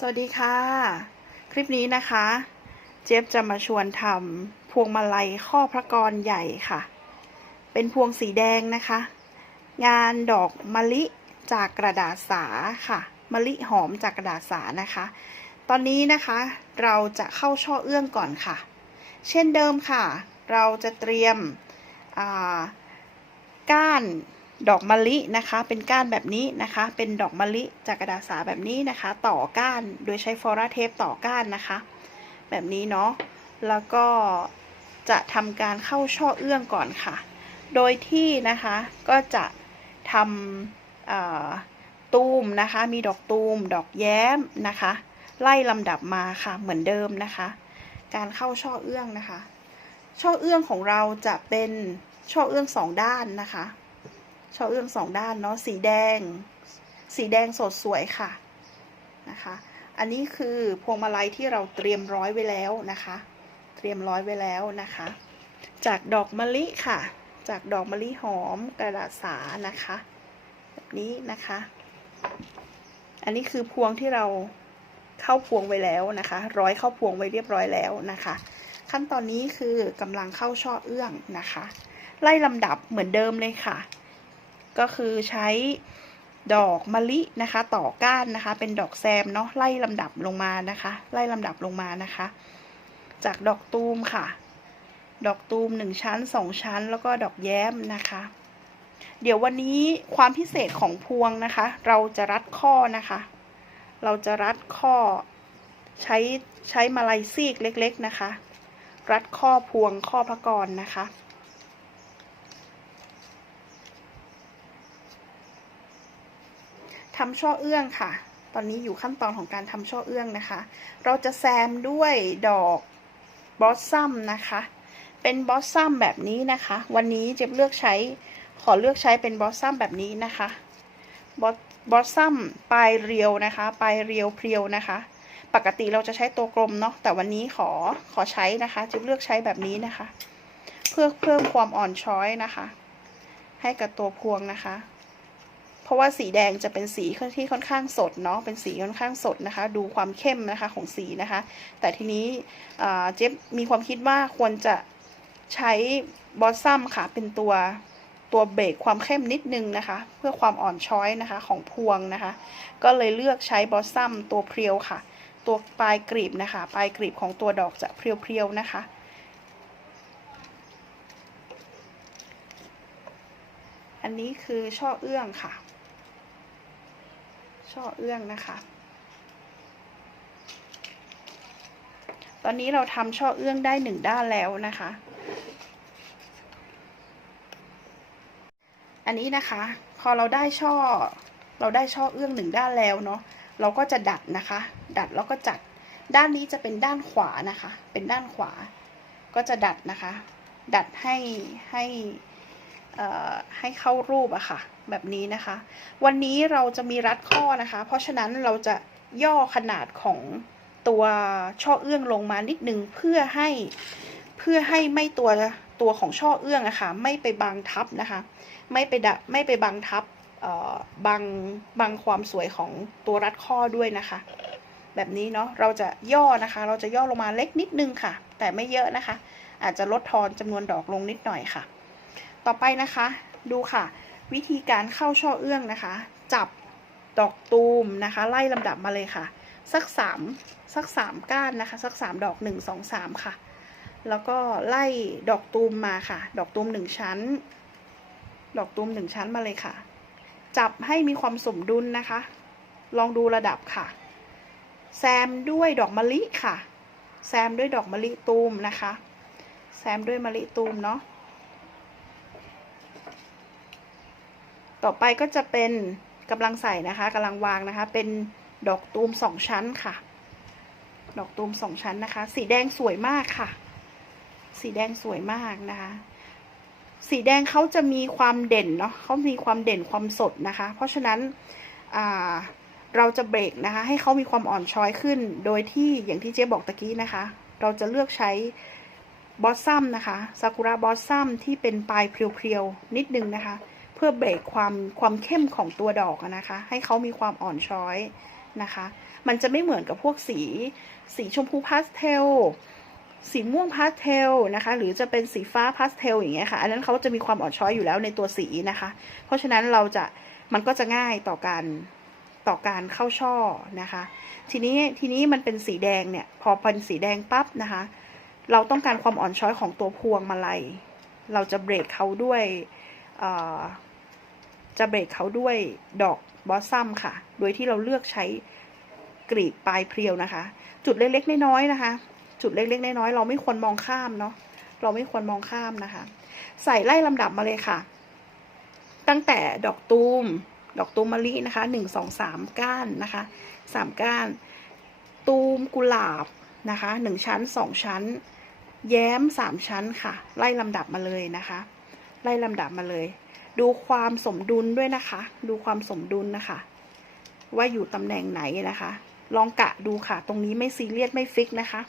สวัสดีค่ะ คลิปนี้นะคะ เจฟจะมาชวนทำพวงมาลัยข้อพระกรใหญ่ค่ะ เป็นพวงสีแดงนะคะ งานดอกมะลิจากกระดาษสาค่ะมะลิหอมจากกระดาษสานะคะ ตอนนี้นะคะเราจะเข้าช่อเอื้องก่อนค่ะ เช่นเดิมค่ะ เราจะเตรียมก้าน ดอกมะลินะคะ เป็นก้านแบบนี้นะคะ เป็นดอกมะลิจากกระดาษสาแบบนี้นะคะ ต่อก้านโดยใช้ฟอราเทปต่อก้านนะคะ แบบนี้เนาะแล้วก็จะทำการเข้าช่อเอื้องก่อนค่ะ โดยที่นะคะก็จะทำตูมนะคะ มีดอกตูม ดอกแย้มนะคะ ไล่ลำดับมาค่ะเหมือนเดิมนะคะ การเข้าช่อเอื้องนะคะ ช่อเอื้องของเราจะเป็นช่อเอื้องสองด้านนะคะ ช่อเอื้องสองด้านเนาะสีแดง สีแดงสดสวยค่ะนะคะ อันนี้คือพวงมาลัยที่เราเตรียมร้อยไว้แล้วนะคะ เตรียมร้อยไว้แล้วนะคะ จากดอกมะลิค่ะ จากดอกมะลิหอมกระดาษสานะคะแบบนี้นะคะ อันนี้คือพวงที่เราเข้าพวงไว้แล้วนะคะ ร้อยเข้าพวงไว้เรียบร้อยแล้วนะคะ ขั้นตอนนี้คือกำลังเข้าช่อเอื้องนะคะ ไล่ลำดับเหมือนเดิมเลยค่ะ ก็คือใช้ดอกมะลินะคะ ต่อก้านนะคะ เป็นดอกแซมเนาะไล่ลำดับลงมานะคะ ไล่ลำดับลงมานะคะ จากดอกตูมค่ะ ดอกตูมหนึ่งชั้นสองชั้น แล้วก็ดอกแย้มนะคะ เดี๋ยววันนี้ความพิเศษของพวงนะคะ เราจะรัดข้อนะคะ เราจะรัดข้อใช้ใช้มาลัยซีกเล็ก ๆนะคะ รัดข้อพวงข้อพระกรนะคะ ทำช่อเอื้องค่ะ ตอนนี้อยู่ขั้นตอนของการทำช่อเอื้องนะคะ เราจะแซมด้วยดอกบอสซัมนะคะ เป็นบอสซัมแบบนี้นะคะ วันนี้เจะเลือกใช้ ขอเลือกใช้เป็นบอสซัมแบบนี้นะคะบอสบอสซัมปลายเรียวนะคะ ปลายเรียวเพรียวนะคะ ปกติเราจะใช้ตัวกลมเนาะ แต่วันนี้ขอ ขอใช้นะคะจะเลือกใช้แบบนี้นะคะ เพื่อเพิ่มความอ่อนช้อยนะคะ ให้กับตัวพวงนะคะ เพราะว่าสีแดงจะเป็นสีที่ค่อนข้างสดเนาะเป็นสีค่อนข้างสดนะคะ ดูความเข้มนะคะของสีนะคะ แต่ทีนี้เจ๊มีความคิดว่าควรจะใช้บอสซัมค่ะเป็นตัวตัวเบรกความเข้มนิดนึงนะคะ เพื่อความอ่อนช้อยนะคะของพวงนะคะ ก็เลยเลือกใช้บอสซัมตัวเพรียวค่ะ ตัวปลายกรีบนะคะ ปลายกรีบของตัวดอกจะเพรียวๆนะคะอันนี้คือช่อเอื้องค่ะ ช่อเอื้องนะคะ ตอนนี้เราทำช่อเอื้องได้หนึ่งด้านแล้วนะคะ อันนี้นะคะ พอเราได้ช่อ เราได้ช่อเอื้องหนึ่งด้านแล้วเนาะ เราก็จะดัดนะคะ ดัดแล้วก็จัด ด้านนี้จะเป็นด้านขวานะคะ เป็นด้านขวา ก็จะดัดนะคะ ดัดให้ให้ ให้เข้ารูปอะค่ะ แบบนี้นะคะ วันนี้เราจะมีรัดข้อนะคะ เพราะฉะนั้นเราจะย่อขนาดของตัวช่อเอื้องลงมานิดนึงเพื่อให้เพื่อให้ไม่ตัวตัวของช่อเอื้องอะค่ะไม่ไปบังทับนะคะ ไม่ไปดะไม่ไปบังทับบังบังความสวยของตัวรัดข้อด้วยนะคะ แบบนี้เนาะเราจะย่อนะคะ เราจะย่อลงมาเล็กนิดนึงค่ะ แต่ไม่เยอะนะคะ อาจจะลดทอนจำนวนดอกลงนิดหน่อยค่ะ ต่อไปนะคะ ดูค่ะ วิธีการเข้าช่อเอื้องนะคะ จับดอกตูมนะคะ ไล่ลำดับมาเลยค่ะ สักสามสักสามก้านนะคะ สักสามดอกหนึ่งสองสามค่ะ แล้วก็ไล่ดอกตูมมาค่ะ ดอกตูมหนึ่งชั้น ดอกตูมหนึ่งชั้นมาเลยค่ะ จับให้มีความสมดุลนะคะ ลองดูระดับค่ะ แซมด้วยดอกมะลิค่ะ แซมด้วยดอกมะลิตูมนะคะ แซมด้วยมะลิตูมเนาะ ต่อไปก็จะเป็นกำลังใส่นะคะกำลังวางนะคะ เป็นดอกตูมสองชั้นค่ะ ดอกตูมสองชั้นนะคะ สีแดงสวยมากค่ะ สีแดงสวยมากนะคะ สีแดงเขาจะมีความเด่นเนาะเขามีความเด่นความสดนะคะ เพราะฉะนั้นเราจะเบรกนะคะ ให้เขามีความอ่อนช้อยขึ้น โดยที่อย่างที่เจ๊บอกตะกี้นะคะ เราจะเลือกใช้บอสซัมนะคะซากุระบอสซัมที่เป็นปลายเพรียวๆนิดนึงนะคะ เพื่อเบรกความความเข้มของตัวดอกนะคะ ให้เขามีความอ่อนช้อยนะคะ มันจะไม่เหมือนกับพวกสี สีชมพูพาสเทลสีม่วงพาสเทลนะคะ หรือจะเป็นสีฟ้าพาสเทลอย่างเงี้ยค่ะ อันนั้นเขาจะมีความอ่อนช้อยอยู่แล้วในตัวสีนะคะ เพราะฉะนั้นเราจะมันก็จะง่ายต่อการต่อการเข้าช่อนะคะ ทีนี้ทีนี้มันเป็นสีแดงเนี่ย พอเป็นสีแดงปั๊บนะคะ เราต้องการความอ่อนช้อยของตัวพวงมาลัย เราจะเบรกเขาด้วยอ จะเบรกเขาด้วยดอกบอสซัมค่ะ โดยที่เราเลือกใช้กรีดปลายเพรียวนะคะ จุดเล็กๆน้อยๆนะคะ จุดเล็กๆน้อยๆเราไม่ควรมองข้ามเนาะเราไม่ควรมองข้ามนะคะ ใส่ไล่ลำดับมาเลยค่ะ ตั้งแต่ดอกตูม ดอกตูมมะลินะคะหนึ่งสองสามก้านนะคะสามก้าน ตูมกุหลาบนะคะหนึ่งชั้นสองชั้น แย้มสามชั้นค่ะ ไล่ลำดับมาเลยนะคะ ไล่ลำดับมาเลย ดูความสมดุลด้วยนะคะ ดูความสมดุลนะคะ ว่าอยู่ตำแหน่งไหนนะคะ ลองกะดูค่ะ ตรงนี้ไม่ซีเรียสไม่ฟิกนะคะ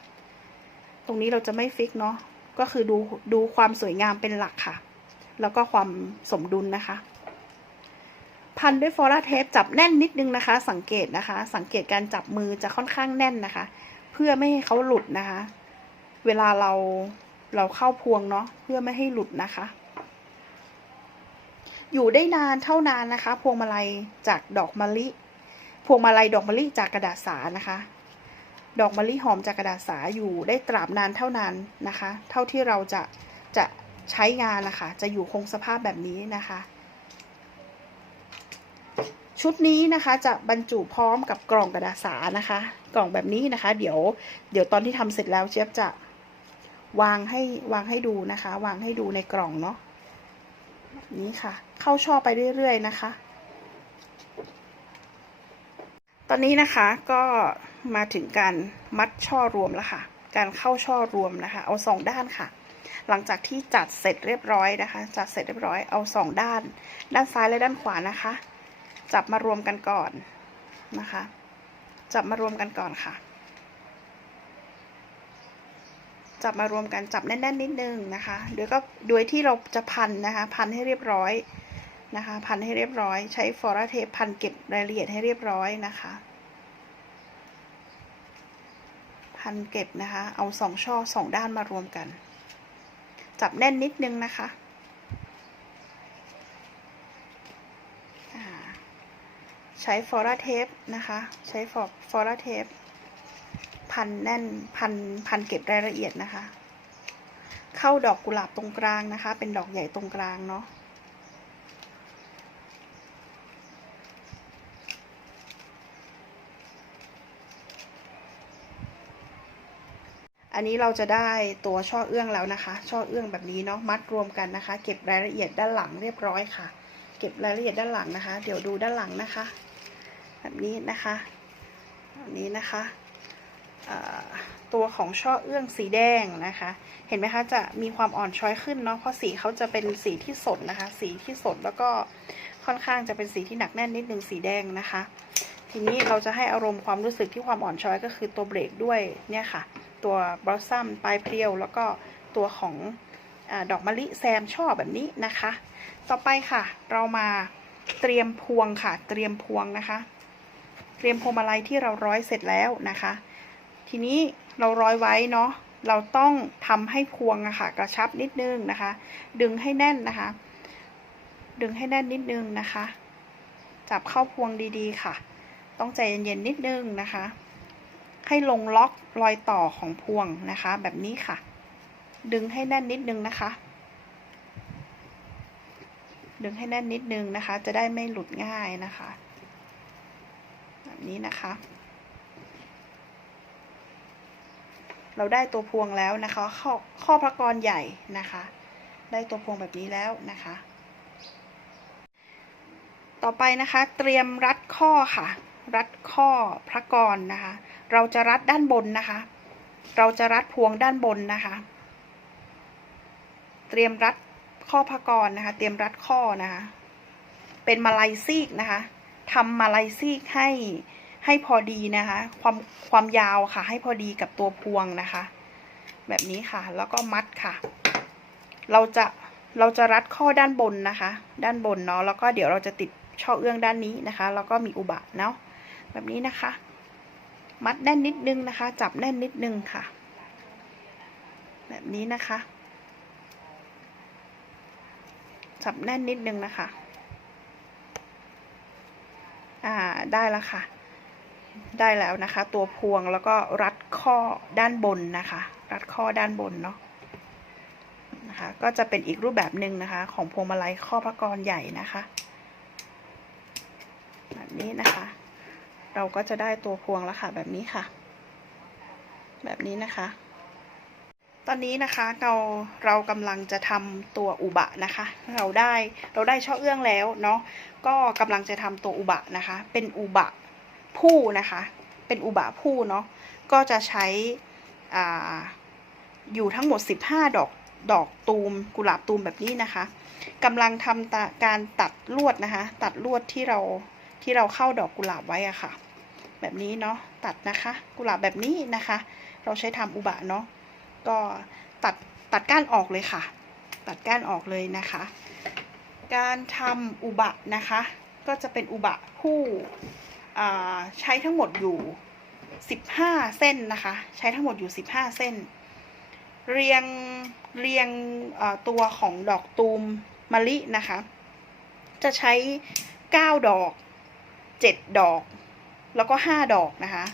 ตรงนี้เราจะไม่ฟิกเนาะ ก็คือดูดูความสวยงามเป็นหลักค่ะ แล้วก็ความสมดุลนะคะ พันด้วยฟอราเทปจับแน่นนิดนึงนะคะ สังเกตนะคะ สังเกตการจับมือจะค่อนข้างแน่นนะคะ เพื่อไม่ให้เขาหลุดนะคะ เวลาเราเราเข้าพวงเนาะเพื่อไม่ให้หลุดนะคะ อยู่ได้นานเท่านานนะคะ พวงมาลัยจากดอกมะลิ พวงมาลัยดอกมะลิจากกระดาษสานะคะ ดอกมะลิหอมจากกระดาษสาอยู่ได้ตราบนานเท่านานนะคะ เท่าที่เราจะจะใช้งานนะคะ จะอยู่คงสภาพแบบนี้นะคะ ชุดนี้นะคะจะบรรจุพร้อมกับกล่องกระดาษสานะคะ กล่องแบบนี้นะคะ เดี๋ยวเดี๋ยวตอนที่ทำเสร็จแล้วเจี๊ยบจะวางให้วางให้ดูนะคะ วางให้ดูในกล่องเนาะแบบนี้ค่ะ เข้าช่อไปเรื่อยๆนะคะ ตอนนี้นะคะก็มาถึงการมัดช่อรวมแล้วค่ะ การเข้าช่อรวมนะคะ เอาสองด้านค่ะ หลังจากที่จัดเสร็จเรียบร้อยนะคะ จัดเสร็จเรียบร้อยเอาสองด้าน ด้านซ้ายและด้านขวานะคะ จับมารวมกันก่อนนะคะ จับมารวมกันก่อนค่ะจับมารวมกันจับแน่นๆนิดนึงนะคะ โดยก็โดยที่เราจะพันนะคะ พันให้เรียบร้อย นะคะ พันให้เรียบร้อย ใช้ฟอราเทปพันเก็บรายละเอียดให้เรียบร้อยนะคะ พันเก็บนะคะ เอาสองช่อสองด้านมารวมกัน จับแน่นนิดนึงนะคะใช้ฟอราเทปนะคะ ใช้ฟอฟอราเทปพันแน่นพันพันเก็บรายละเอียดนะคะ เข้าดอกกุหลาบตรงกลางนะคะ เป็นดอกใหญ่ตรงกลางเนาะ อันนี้เราจะได้ตัวช่อเอื้องแล้วนะคะ ช่อเอื้องแบบนี้เนาะมัดรวมกันนะคะ เก็บรายละเอียดด้านหลังเรียบร้อยค่ะ เก็บรายละเอียดด้านหลังนะคะ เดี๋ยวดูด้านหลังนะคะ แบบนี้นะคะแบบนี้นะคะตัวของช่อเอื้องสีแดงนะคะ เห็นไหมคะจะมีความอ่อนช้อยขึ้นเนาะเพราะสีเขาจะเป็นสีที่สดนะคะ สีที่สดแล้วก็ค่อนข้างจะเป็นสีที่หนักแน่นนิดนึงสีแดงนะคะ ทีนี้เราจะให้อารมณ์ความรู้สึกที่ความอ่อนช้อยก็คือตัวเบรกด้วยเนี่ยค่ะ ตัวบลอสซัมปลายเพรียว แล้วก็ตัวของอดอกมะลิแซมช่อแบบนี้นะคะ ต่อไปค่ะ เรามาเตรียมพวงค่ะ เตรียมพวงนะคะ เตรียมพวงมาลัยที่เราร้อยเสร็จแล้วนะคะ ทีนี้เราร้อยไว้เนาะเราต้องทำให้พวงอะค่ะ กระชับนิดนึงนะคะ ดึงให้แน่นนะคะ ดึงให้แน่นนิดนึงนะคะ จับเข้าพวงดีๆค่ะ ต้องใจเย็นๆนิดนึงนะคะ ให้ลงล็อกรอยต่อของพวงนะคะ แบบนี้ค่ะ ดึงให้แน่นนิดนึงนะคะ ดึงให้แน่นนิดนึงนะคะ จะได้ไม่หลุดง่ายนะคะ แบบนี้นะคะ เราได้ตัวพวงแล้วนะคะ ข้อข้อพระกรใหญ่นะคะ ได้ตัวพวงแบบนี้แล้วนะคะ ต่อไปนะคะ เตรียมรัดข้อค่ะ รัดข้อพระกรนะคะ เราจะรัดด้านบนนะคะ เราจะรัดพวงด้านบนนะคะ เตรียมรัดข้อพกรนะคะ เตรียมรัดข้อนะคะ เป็นมาลายซีกนะคะทำมาลายซีกให้ให้พอดีนะคะ ความความยาวค่ะ ให้พอดีกับตัวพวงนะคะ แบบนี้ค่ะ แล้วก็มัดค่ะ เราจะเราจะรัดข้อด้านบนนะคะ ด้านบนเนาะ แล้วก็เดี๋ยวเราจะติดช่อเอื้องด้านนี้นะคะ แล้วก็มีอุบะเนาะ แบบนี้นะคะ มัดแน่นนิดนึงนะคะ จับแน่นนิดนึงค่ะ แบบนี้นะคะ จับแน่นนิดนึงนะคะ อ่าได้แล้วค่ะ ได้แล้วนะคะ ตัวพวงแล้วก็รัดข้อด้านบนนะคะ รัดข้อด้านบนเนาะนะคะก็จะเป็นอีกรูปแบบหนึ่งนะคะ ของพวงมาลัยข้อพระกรใหญ่นะคะ แบบนี้นะคะ เราก็จะได้ตัวพวงแล้วค่ะแบบนี้ค่ะ แบบนี้นะคะ ตอนนี้นะคะเราเรากำลังจะทำตัวอุบะนะคะ เราได้เราได้ช่อเอื้องแล้วเนาะก็กำลังจะทำตัวอุบะนะคะ เป็นอุบะผู้นะคะ เป็นอุบะผู้เนาะก็จะใช้อ่าอยู่ทั้งหมด 15 ดอกดอกตูมกุหลาบตูมแบบนี้นะคะกำลังทำการตัดลวดนะคะ ตัดลวดที่เราที่เราเข้าดอกกุหลาบไว้อะค่ะ แบบนี้เนาะตัดนะคะ กุหลาบแบบนี้นะคะ เราใช้ทำอุบะเนาะก็ตัดตัดก้านออกเลยค่ะ ตัดก้านออกเลยนะคะ การทำอุบะนะคะ ก็จะเป็นอุบะผู้อ่ใช้ทั้งหมดอยู่ 15 เส้นนะคะ ใช้ทั้งหมดอยู่ 15 เส้น เรียงเรียงตัวของดอกตูมมะลินะคะ จะใช้ 9 ดอก 7 ดอก แล้วก็ 5 ดอกนะคะ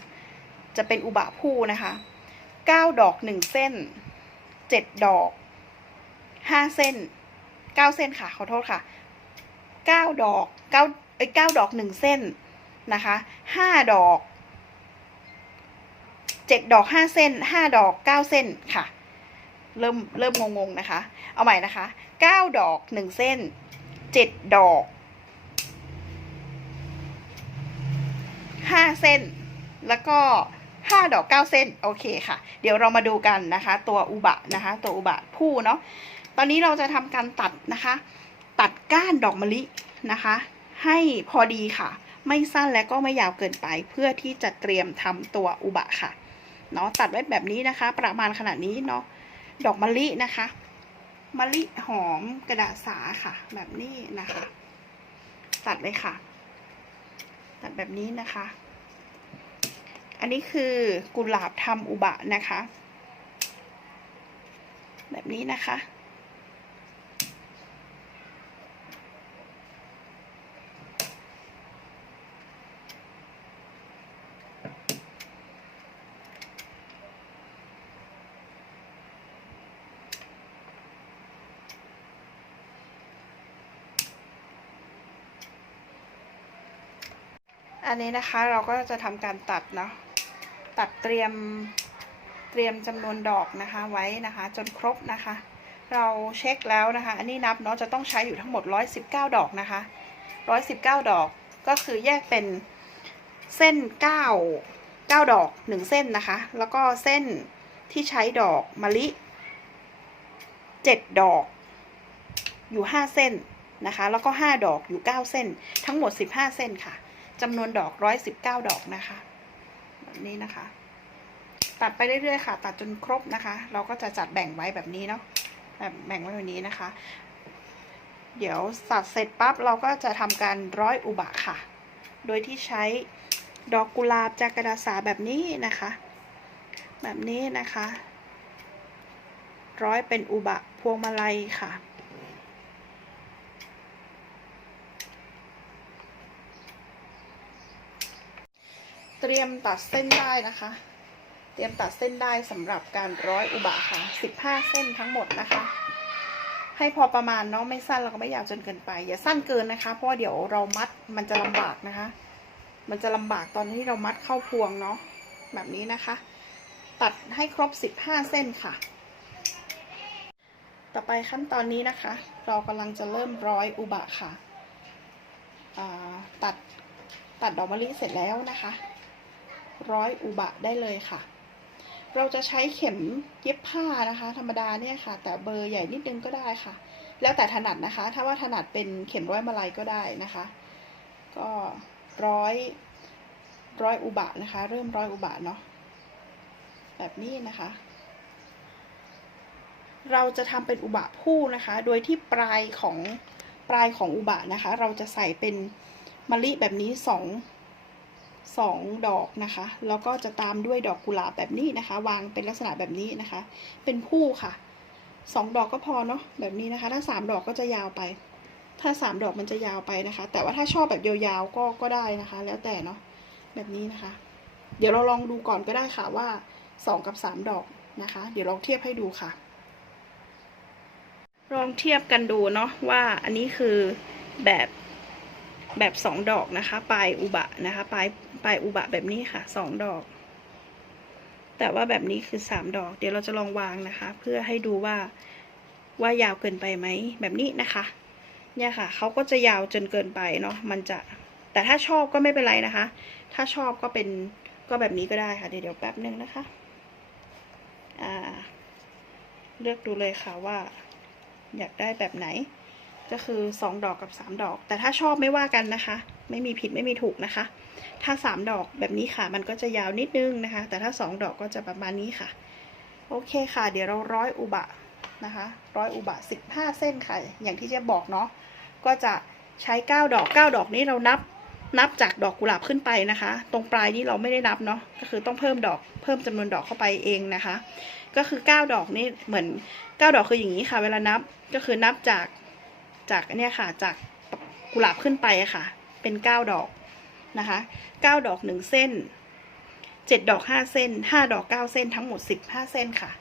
จะเป็นอุบะผู้นะคะ 9 ดอก 1 เส้น 7 ดอก 5 เส้น 9 เส้นค่ะ ขอโทษค่ะ 9 ดอก9เอ้ย9ดอก 1 เส้นนะคะ 5 ดอก 7 ดอก 5 เส้น 5 ดอก 9 เส้นค่ะ เริ่มเริ่มงงๆนะคะ เอาใหม่นะคะ 9 ดอก 1 เส้น 7 ดอก 5 เส้น แล้วก็ 5 ดอก 9 เส้น โอเคค่ะ เดี๋ยวเรามาดูกันนะคะ ตัวอุบะนะคะ ตัวอุบะผู้เนาะ ตอนนี้เราจะทำการตัดนะคะ ตัดก้านดอกมะลินะคะ ให้พอดีค่ะ ไม่สั้นและก็ไม่ยาวเกินไป เพื่อที่จะเตรียมทำตัวอุบะค่ะ เนาะ ตัดไว้แบบนี้นะคะ ประมาณขนาดนี้เนาะ ดอกมะลินะคะมะลิหอมกระดาษสาค่ะ แบบนี้นะคะ ตัดเลยค่ะ ตัดแบบนี้นะคะ อันนี้คือกุหลาบทำอุบะนะคะ แบบนี้นะคะ อันนี้นะคะเราก็จะทำการตัดเนาะ ตัดเตรียมเตรียมจำนวนดอกนะคะไว้นะคะ จนครบนะคะ เราเช็คแล้วนะคะ อันนี้นับเนาะจะต้องใช้อยู่ทั้งหมด 119 ดอกนะคะ 119 ดอกก็คือแยกเป็นเส้น 9 9 ดอก 1 เส้นนะคะ แล้วก็เส้นที่ใช้ดอกมะลิ 7 ดอกอยู่ 5 เส้นนะคะ แล้วก็ 5 ดอกอยู่ 9 เส้น ทั้งหมด 15 เส้นค่ะจำนวนดอกร้อยสิบเก้าดอกนะคะ นี้นะคะ ตัดไปเรื่อยๆค่ะ ตัดจนครบนะคะ เราก็จะจัดแบ่งไว้แบบนี้เนาะแบบแบ่งไว้แบบนี้นะคะ เดี๋ยวตัดเสร็จปั๊บเราก็จะทำการร้อยอุบะค่ะ โดยที่ใช้ดอกกุหลาบจากกระดาษสาแบบนี้นะคะ แบบนี้นะคะ ร้อยเป็นอุบะพวงมาลัยค่ะ เตรียมตัดเส้นได้นะคะ เตรียมตัดเส้นได้สำหรับการร้อยอุบะค่ะ15 เส้นทั้งหมดนะคะ ให้พอประมาณเนาะไม่สั้นแล้วก็ไม่ยาวจนเกินไป อย่าสั้นเกินนะคะ เพราะเดี๋ยวเรามัดมันจะลำบากนะคะ มันจะลำบากตอนที่เรามัดเข้าพวงเนาะแบบนี้นะคะ ตัดให้ครบ 15 เส้นค่ะ ต่อไปขั้นตอนนี้นะคะ เรากำลังจะเริ่มร้อยอุบะค่ะตัดตัดดอกมะลิเสร็จแล้วนะคะ ร้อยอุบะได้เลยค่ะ เราจะใช้เข็มเย็บผ้านะคะ ธรรมดาเนี่ยค่ะ แต่เบอร์ใหญ่นิดนึงก็ได้ค่ะ แล้วแต่ถนัดนะคะ ถ้าว่าถนัดเป็นเข็มร้อยมาลัยก็ได้นะคะ ก็ร้อยร้อยอุบะนะคะ เริ่มร้อยอุบะเนาะแบบนี้นะคะ เราจะทำเป็นอุบะผู้นะคะ โดยที่ปลายของปลายของอุบะนะคะ เราจะใส่เป็นมะลิแบบนี้สอง สองดอกนะคะ แล้วก็จะตามด้วยดอกกุหลาบแบบนี้นะคะ วางเป็นลักษณะแบบนี้นะคะ เป็นผู้ค่ะสองดอกก็พอเนาะแบบนี้นะคะ ถ้าสามดอกก็จะยาวไป ถ้าสามดอกมันจะยาวไปนะคะ แต่ว่าถ้าชอบแบบยาวๆก็ก็ได้นะคะ แล้วแต่เนาะแบบนี้นะคะ เดี๋ยวเราลองดูก่อนก็ได้ค่ะว่าสองกับสามดอกนะคะ เดี๋ยวลองเทียบให้ดูค่ะ ลองเทียบกันดูเนาะว่าอันนี้คือแบบ แบบสองดอกนะคะ ปลายอุบะนะคะปลายปลายอุบะแบบนี้ค่ะสองดอก แต่ว่าแบบนี้คือสามดอก เดี๋ยวเราจะลองวางนะคะ เพื่อให้ดูว่าว่ายาวเกินไปไหมแบบนี้นะคะ เนี่ยค่ะเขาก็จะยาวจนเกินไปเนาะมันจะแต่ถ้าชอบก็ไม่เป็นไรนะคะ ถ้าชอบก็เป็นก็แบบนี้ก็ได้ค่ะเดี๋ยวเดี๋ยวแป๊บนึงนะคะอ่าเลือกดูเลยค่ะว่า อยากได้แบบไหน ก็คือสองดอกกับสามดอก แต่ถ้าชอบไม่ว่ากันนะคะ ไม่มีผิดไม่มีถูกนะคะ ถ้าสามดอกแบบนี้ค่ะ มันก็จะยาวนิดนึงนะคะ แต่ถ้าสองดอกก็จะประมาณนี้ค่ะ โอเคค่ะ เดี๋ยวเราร้อยอุบะนะคะร้อยอุบะสิบห้าเส้นค่ะ อย่างที่เจ๊บอกเนาะก็จะใช้เก้าดอกเก้าดอกนี้เรานับนับจากดอกกุหลาบขึ้นไปนะคะ ตรงปลายนี้เราไม่ได้นับเนาะก็คือต้องเพิ่มดอกเพิ่มจำนวนดอกเข้าไปเองนะคะ ก็คือเก้าดอกนี่เหมือนเก้าดอกคืออย่างนี้ค่ะ เวลานับก็คือนับจาก จากเนี่ยค่ะจากกุหลาบขึ้นไปค่ะ เป็นเก้าดอกนะคะเก้าดอกหนึ่งเส้นเจ็ดดอกห้าเส้นห้าดอกเก้าเส้นทั้งหมดสิบห้าเส้นค่ะ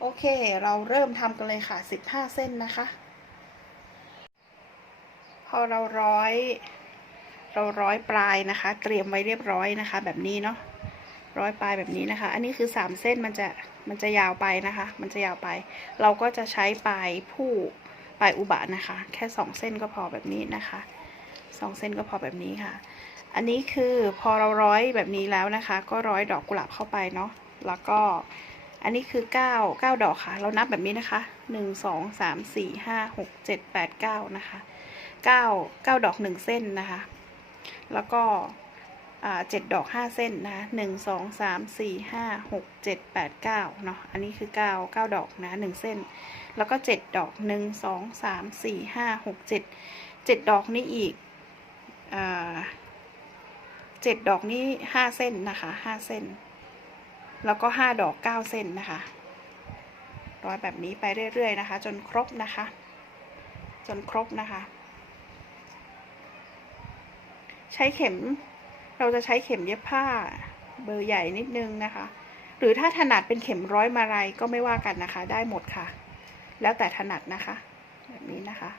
โอเค เราเริ่มทำกันเลยค่ะสิบห้าเส้นนะคะ พอเราร้อย เราร้อยปลายนะคะ เตรียมไว้เรียบร้อยนะคะ แบบนี้เนาะร้อยปลายแบบนี้นะคะ อันนี้คือสามเส้นมันจะมันจะยาวไปนะคะ มันจะยาวไป เราก็จะใช้ปลายผู้ ปลายอุบะนะคะ แค่สองเส้นก็พอแบบนี้นะคะสองเส้นก็พอแบบนี้ค่ะ อันนี้คือพอเราร้อยแบบนี้แล้วนะคะ ก็ร้อยดอกกุหลาบเข้าไปเนาะแล้วก็อันนี้คือเก้าเก้าดอกค่ะ เรานับแบบนี้นะคะหนึ่งสองสามสี่ห้าหกเจ็ดแปดเก้านะคะเก้าเก้าดอกหนึ่งเส้นนะคะ แล้วก็เจ็ดดอกห้าเส้นนะคะหนึ่งสองสามสี่ห้าหกเจ็ดแปดเก้าเนาะ อันนี้คือเก้าเก้าดอกนะหนึ่งเส้น แล้วก็เจ็ดดอกหนึ่งสองสามสี่ห้าหกเจ็ดเจ็ดดอกนี้อีกเจ็ดดอกนี้ห้าเส้นนะคะห้าเส้น แล้วก็ห้าดอกเก้าเส้นนะคะร้อยแบบนี้ไปเรื่อยๆนะคะ จนครบนะคะ จนครบนะคะ ใช้เข็มเราจะใช้เข็มเย็บผ้าเบอร์ใหญ่นิดนึงนะคะ หรือถ้าถนัดเป็นเข็มร้อยมาลัยก็ไม่ว่ากันนะคะ ได้หมดค่ะ แล้วแต่ถนัดนะคะ แบบนี้นะคะ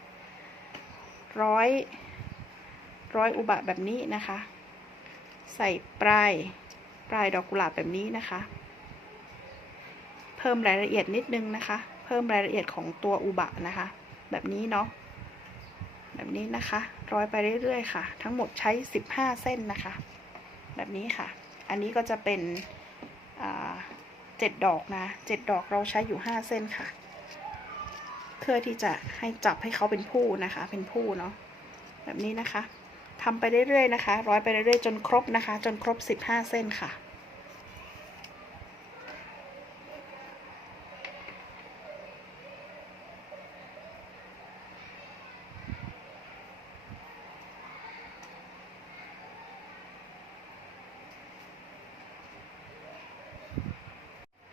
ร้อย ร้อยอุบะแบบนี้นะคะ ใส่ปลายปลายดอกกุหลาบแบบนี้นะคะ เพิ่มรายละเอียดนิดนึงนะคะ เพิ่มรายละเอียดของตัวอุบะนะคะ แบบนี้เนาะแบบนี้นะคะ ร้อยไปเรื่อยๆค่ะ ทั้งหมดใช้สิบห้าเส้นนะคะ แบบนี้ค่ะ อันนี้ก็จะเป็นเจ็ดดอกนะเจ็ดดอกเราใช้อยู่ห้าเส้นค่ะ เพื่อที่จะให้จับให้เขาเป็นผู้นะคะ เป็นผู้เนาะแบบนี้นะคะทำไปเรื่อยๆนะคะ ร้อยไปเรื่อยๆจนครบนะคะ จนครบสิบห้าเส้นค่ะ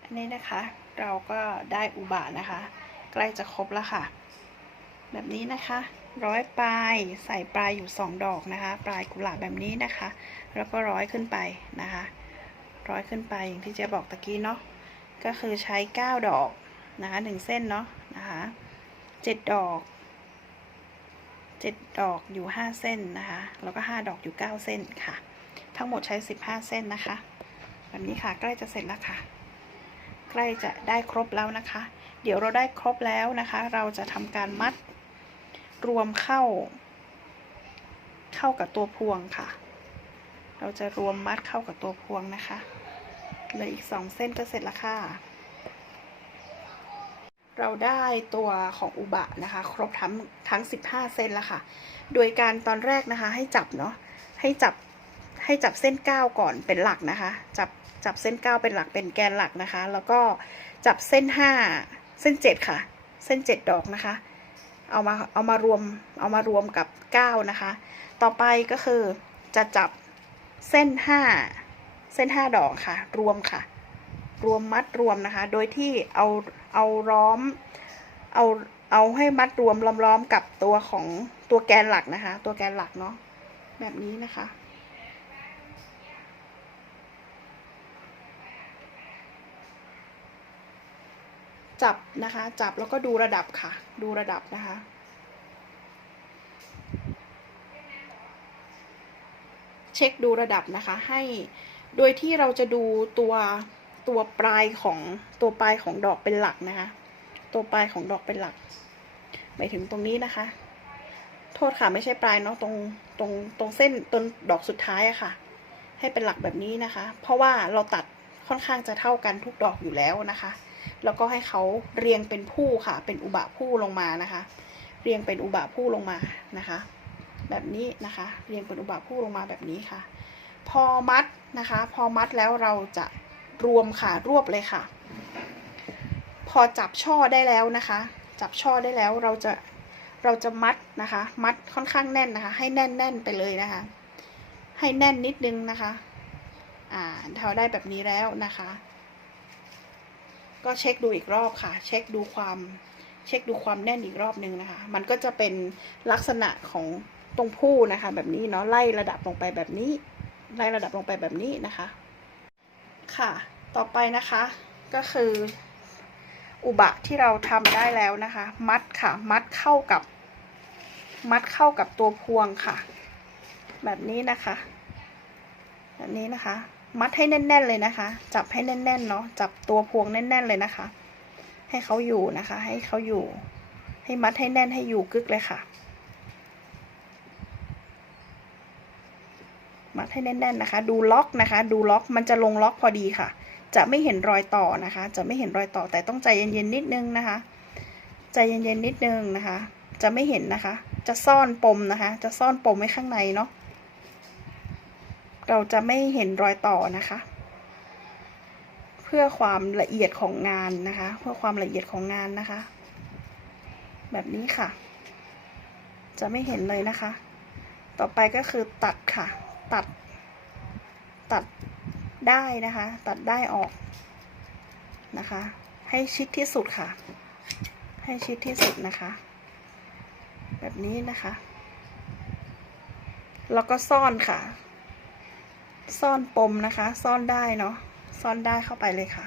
อันนี้นะคะ เราก็ได้อุบะนะคะ ใกล้จะครบแล้วค่ะ แบบนี้นะคะ ร้อยปลายใส่ปลายอยู่สองดอกนะคะ ปลายกุหลาบแบบนี้นะคะ แล้วก็ร้อยขึ้นไปนะคะ ร้อยขึ้นไปอย่างที่เจ๊บอกตะกี้เนาะก็คือใช้เก้าดอกนะคะหนึ่งเส้นเนาะนะคะเจ็ดดอกเจ็ดดอกอยู่ห้าเส้นนะคะ แล้วก็ห้าดอกอยู่เก้าเส้นค่ะ ทั้งหมดใช้สิบห้าเส้นนะคะ แบบนี้ค่ะใกล้จะเสร็จแล้วค่ะ ใกล้จะได้ครบแล้วนะคะ เดี๋ยวเราได้ครบแล้วนะคะ เราจะทำการมัดรวมเข้า เข้ากับตัวพวงค่ะ เราจะรวมมัดเข้ากับตัวพวงนะคะเหลืออีกสองเส้นก็เสร็จแล้วค่ะ เราได้ตัวของอุบะนะคะ ครบทั้งทั้ง 15 เส้นแล้วค่ะ โดยการตอนแรกนะคะ ให้จับเนาะให้จับให้จับเส้น 9 ก่อนเป็นหลักนะคะ จับจับเส้น 9 เป็นหลักเป็นแกนหลักนะคะ แล้วก็จับเส้น 5 เส้น7ค่ะ เส้น7ดดอกนะคะ เอามาเอามารวมเอามารวมกับ9นะคะ ต่อไปก็คือจะจับเส้นห้าเส้นห้าดอกค่ะ รวมค่ะ รวมมัดรวมนะคะ โดยที่เอาเอาล้อมเอาเอาให้มัดรวมล้อมๆกับตัวของตัวแกนหลักนะคะ ตัวแกนหลักเนาะแบบนี้นะคะ จับนะคะ จับแล้วก็ดูระดับค่ะ ดูระดับนะคะ เช็คดูระดับนะคะ ให้โดยที่เราจะดูตัวตัวปลายของตัวปลายของดอกเป็นหลักนะคะ ตัวปลายของดอกเป็นหลักหมายถึงตรงนี้นะคะ โทษค่ะไม่ใช่ปลายเนาะตรงตรงตรงเส้นต้นดอกสุดท้ายอะค่ะ ให้เป็นหลักแบบนี้นะคะ เพราะว่าเราตัดค่อนข้างจะเท่ากันทุกดอกอยู่แล้วนะคะ แล้วก็ให้เขาเรียงเป็นผู้ค่ะ เป็นอุบะผู้ลงมานะคะ เรียงเป็นอุบะผู้ลงมานะคะ แบบนี้นะคะ เรียงเป็นอุบะผู้ลงมาแบบนี้ค่ะ พอมัดนะคะ พอมัดแล้วเราจะรวมค่ะรวบเลยค่ะ พอจับช่อได้แล้วนะคะ จับช่อได้แล้วเราจะเราจะมัดนะคะ มัดค่อนข้างแน่นนะคะ ให้แน่นแน่นไปเลยนะคะ ให้แน่นนิดนึงนะคะ อ่าเราได้แบบนี้แล้วนะคะ ก็เช็คดูอีกรอบค่ะ เช็คดูความเช็คดูความแน่นอีกรอบนึงนะคะ มันก็จะเป็นลักษณะของตรงผู้นะคะ แบบนี้เนาะไล่ระดับลงไปแบบนี้ ไล่ระดับลงไปแบบนี้นะคะ ค่ะ ต่อไปนะคะก็คือ อุบะที่เราทำได้แล้วนะคะ มัดค่ะ มัดเข้ากับ มัดเข้ากับตัวพวงค่ะ แบบนี้นะคะ แบบนี้นะคะ มัดให้แน่น ๆ เลยนะคะ จับให้แน่น ๆ เนาะ จับตัวพวงแน่น ๆ เลยนะคะ ให้เขาอยู่นะคะ ให้เขาอยู่ ให้มัดให้แน่นให้อยู่กึกเลยค่ะ มัดให้แน่น ๆ นะคะ ดูล็อกนะคะ ดูล็อก มันจะลงล็อกพอดีค่ะ จะไม่เห็นรอยต่อนะคะ จะไม่เห็นรอยต่อ แต่ต้องใจเย็น ๆ นิดนึงนะคะ ใจเย็น ๆ นิดนึงนะคะ จะไม่เห็นนะคะ จะซ่อนปมนะคะ จะซ่อนปมไว้ข้างในเนาะ เราจะไม่เห็นรอยต่อนะคะ เพื่อความละเอียดของงานนะคะ เพื่อความละเอียดของงานนะคะ แบบนี้ค่ะ จะไม่เห็นเลยนะคะ ต่อไปก็คือตัดค่ะ ตัด ตัดได้นะคะ ตัดได้ออกนะคะ ให้ชิดที่สุดค่ะ ให้ชิดที่สุดนะคะ แบบนี้นะคะ แล้วก็ซ่อนค่ะ ซ่อนปมนะคะ ซ่อนได้เนาะซ่อนได้เข้าไปเลยค่ะ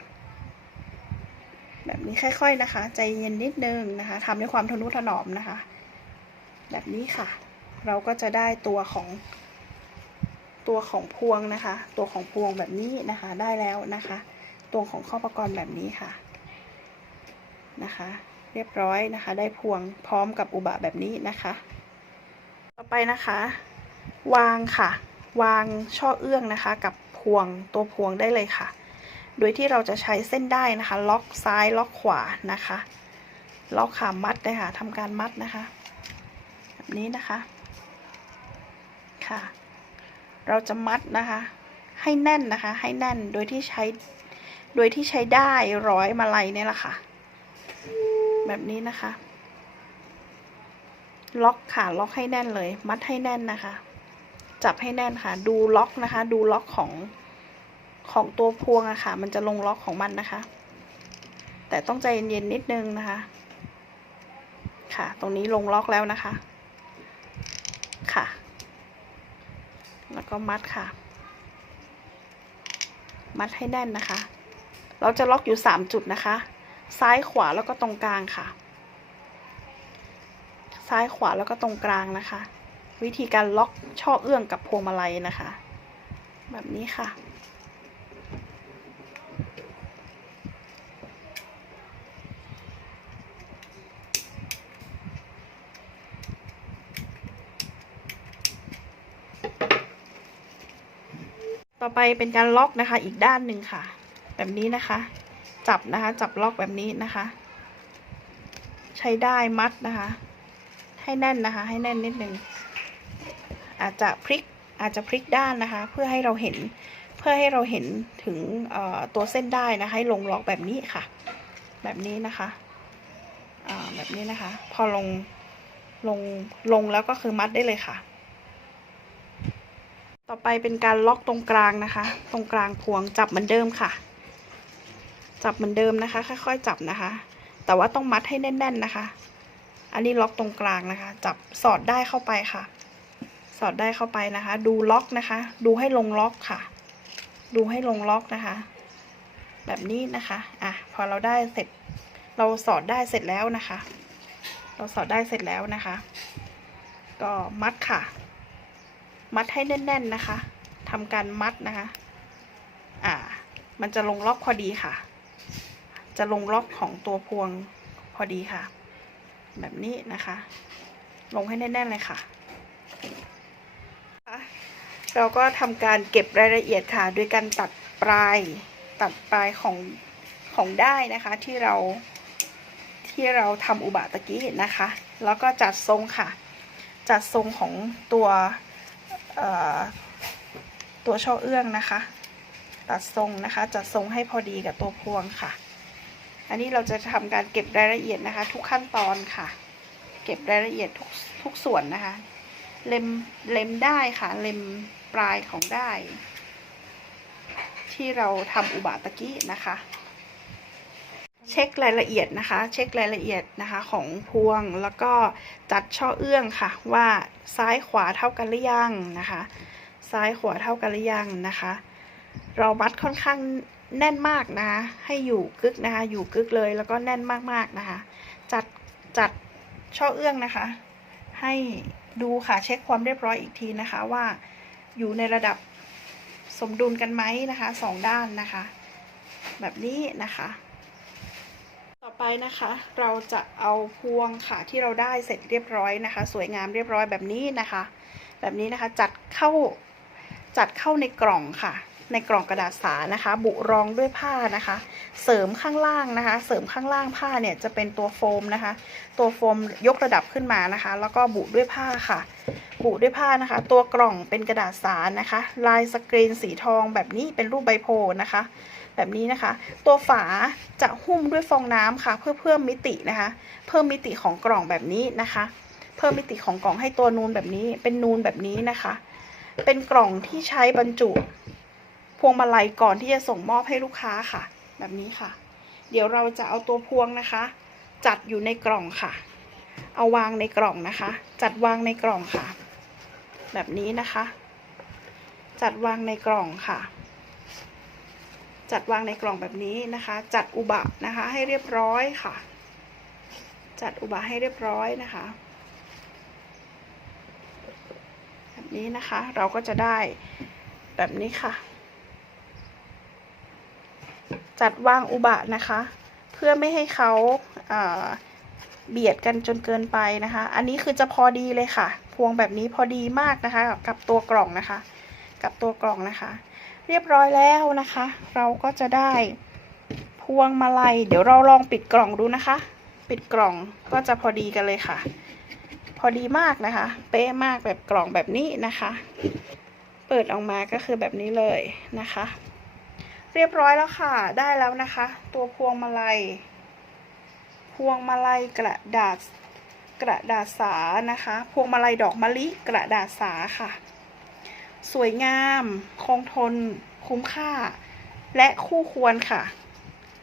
แบบนี้ค่อย ๆนะคะ ใจเย็นนิดนึงนะคะทำด้วยความทนุถนอมนะคะ แบบนี้ค่ะ เราก็จะได้ตัวของตัวของพวงนะคะ ตัวของพวงแบบนี้นะคะ ได้แล้วนะคะ ตัวของข้อประกรณ์แบบนี้ค่ะ นะคะ เรียบร้อยนะคะ ได้พวงพร้อมกับอุบะแบบนี้นะคะ ต่อไปนะคะ วางค่ะ วางช่อเอื้องนะคะ กับพวงตัวพวงได้เลยค่ะ โดยที่เราจะใช้เส้นได้นะคะ ล็อกซ้ายล็อกขวานะคะล็อกขามัดเลยค่ะทำการมัดนะคะ แบบนี้นะคะค่ะ เราจะมัดนะคะ ให้แน่นนะคะ ให้แน่นโดยที่ใช้โดยที่ใช้ได้ร้อยมาลัยเนี่ยแหละค่ะ แบบนี้นะคะ ล็อกค่ะล็อกให้แน่นเลย มัดให้แน่นนะคะ จับให้แน่นค่ะ ดูล็อกนะคะ ดูล็อกของของตัวพวงอะค่ะ มันจะลงล็อกของมันนะคะ แต่ต้องใจเย็นๆนิดนึงนะคะ ค่ะ ตรงนี้ลงล็อกแล้วนะคะ ค่ะ แล้วก็มัดค่ะ มัดให้แน่นนะคะ เราจะล็อกอยู่สามจุดนะคะ ซ้ายขวาแล้วก็ตรงกลางค่ะ ซ้ายขวาแล้วก็ตรงกลางนะคะ วิธีการล็อกช่อเอื้องกับพวงมาลัยนะคะ แบบนี้ค่ะ ต่อไปเป็นการล็อกนะคะอีกด้านหนึ่งค่ะ แบบนี้นะคะ จับนะคะจับล็อกแบบนี้นะคะ ใช้ได้มัดนะคะ ให้แน่นนะคะ ให้แน่นนิดนึง อาจจะพลิกอาจจะพลิกด้านนะคะ เพื่อให้เราเห็นเพื่อให้เราเห็นถึงตัวเส้นได้นะคะ ให้ลงล็อกแบบนี้ค่ะ แบบนี้นะคะแบบนี้นะคะ พอลงลงลงแล้วก็คือมัดได้เลยค่ะ ต่อไปเป็นการล็อกตรงกลางนะคะ ตรงกลางพวงจับเหมือนเดิมค่ะ จับเหมือนเดิมนะคะ ค่อยๆจับนะคะ แต่ว่าต้องมัดให้แน่น ๆนะคะ อันนี้ล็อกตรงกลางนะคะ จับสอดได้เข้าไปค่ะ สอดได้เข้าไปนะคะ ดูล็อกนะคะ ดูให้ลงล็อกค่ะ ดูให้ลงล็อกนะคะ แบบนี้นะคะอะพอเราได้เสร็จ เราสอดได้เสร็จแล้วนะคะ เราสอดได้เสร็จแล้วนะคะ ก็มัดค่ะ มัดให้แน่น ๆนะคะทำการมัดนะคะ อ่า มันจะลงล็อกพอดีค่ะ จะลงล็อกของตัวพวงพอดีค่ะ แบบนี้นะคะ ลงให้แน่นๆเลยค่ะ เราก็ทำการเก็บรายละเอียดค่ะด้วยการตัดปลายตัดปลายของของได้นะคะที่เราที่เราทำอุบะตะกี้นะคะ แล้วก็จัดทรงค่ะ จัดทรงของตัวตัวช่อเอื้องนะคะ ตัดทรงนะคะ จัดทรงให้พอดีกับตัวพวงค่ะ อันนี้เราจะทำการเก็บรายละเอียดนะคะ ทุกขั้นตอนค่ะ เก็บรายละเอียดทุกทุกส่วนนะคะ เล็มเล็มได้ค่ะ เล็มปลายของได้ ที่เราทำอุบะตะกี้นะคะ เช็ครายละเอียดนะคะ เช็ครายละเอียดนะคะของพวงแล้วก็จัดช่อเอื้องค่ะ ว่าซ้ายขวาเท่ากันหรือยังนะคะ ซ้ายขวาเท่ากันหรือยังนะคะ เรามัดค่อนข้างแน่นมากนะคะให้อยู่กึกนะคะ อยู่กึกเลยแล้วก็แน่นมากๆนะคะ จัดจัดช่อเอื้องนะคะ ให้ ดูค่ะเช็คความเรียบร้อยอีกทีนะคะว่าอยู่ในระดับสมดุลกันไหมนะคะสองด้านนะคะ แบบนี้นะคะ ต่อไปนะคะ เราจะเอาพวงค่ะที่เราได้เสร็จเรียบร้อยนะคะ สวยงามเรียบร้อยแบบนี้นะคะ แบบนี้นะคะจัดเข้าจัดเข้าในกล่องค่ะ ในกล่องกระดาษสานะคะ บุรองด้วยผ้านะคะ เสริมข้างล่างนะคะ เสริมข้างล่างผ้าเนี่ยจะเป็นตัวโฟมนะคะ ตัวโฟมยกระดับขึ้นมานะคะ แล้วก็บุด้วยผ้าค่ะ บุด้วยผ้านะคะ ตัวกล่องเป็นกระดาษสารนะคะ ลายสกรีนสีทองแบบนี้เป็นรูปใบโพธิ์นะคะ แบบนี้นะคะ ตัวฝาจะหุ้มด้วยฟองน้ำค่ะ เพื่อเพิ่มมิตินะคะ เพิ่มมิติของกล่องแบบนี้นะคะ เพิ่มมิติของกล่องให้ตัวนูนแบบนี้ เป็นนูนแบบนี้นะคะ เป็นกล่องที่ใช้บรรจุ พวงมาลัยก่อนที่จะส่งมอบให้ลูกค้าค่ะ แบบนี้ค่ะ เดี๋ยวเราจะเอาตัวพวงนะคะ จัดอยู่ในกล่องค่ะ เอาวางในกล่องนะคะ จัดวางในกล่องค่ะ แบบนี้นะคะ จัดวางในกล่องค่ะ จัดวางในกล่องแบบนี้นะคะ จัดอุบะนะคะ ให้เรียบร้อยค่ะ จัดอุบะให้เรียบร้อยนะคะแบบนี้นะคะเราก็จะได้แบบนี้ค่ะ จัดวางอุบะนะคะ เพื่อไม่ให้เขาเอ่อเบียดกันจนเกินไปนะคะ อันนี้คือจะพอดีเลยค่ะ พวงแบบนี้พอดีมากนะคะ กับตัวกล่องนะคะ กับตัวกล่องนะคะ เรียบร้อยแล้วนะคะ เราก็จะได้พวงมาลัย เดี๋ยวเราลองปิดกล่องดูนะคะ ปิดกล่องก็จะพอดีกันเลยค่ะ พอดีมากนะคะ เป๊ะมากแบบกล่องแบบนี้นะคะ เปิดออกมาก็คือแบบนี้เลยนะคะ เรียบร้อยแล้วค่ะ ได้แล้วนะคะ ตัวพวงมาลัย พวงมาลัยกระดาษ กระดาษสานะคะ พวงมาลัยดอกมะลิกระดาษสาค่ะ สวยงาม คงทน คุ้มค่า และคู่ควรค่ะ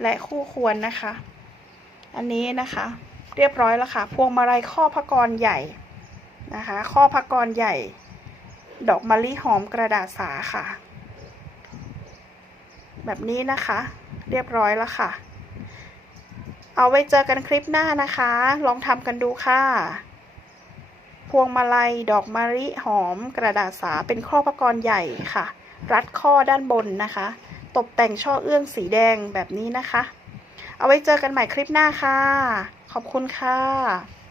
และคู่ควรนะคะ อันนี้นะคะ เรียบร้อยแล้วค่ะ พวงมาลัยข้อพระกรใหญ่นะคะ ข้อพระกรใหญ่ ดอกมะลิหอมกระดาษสาค่ะ แบบนี้นะคะ เรียบร้อยแล้วค่ะ เอาไว้เจอกันคลิปหน้านะคะ ลองทำกันดูค่ะ พวงมาลัยดอกมะลิหอมกระดาษสาเป็นข้อพระกรใหญ่ค่ะ รัดข้อด้านบนนะคะ ตกแต่งช่อเอื้องสีแดงแบบนี้นะคะ เอาไว้เจอกันใหม่คลิปหน้าค่ะ ขอบคุณค่ะ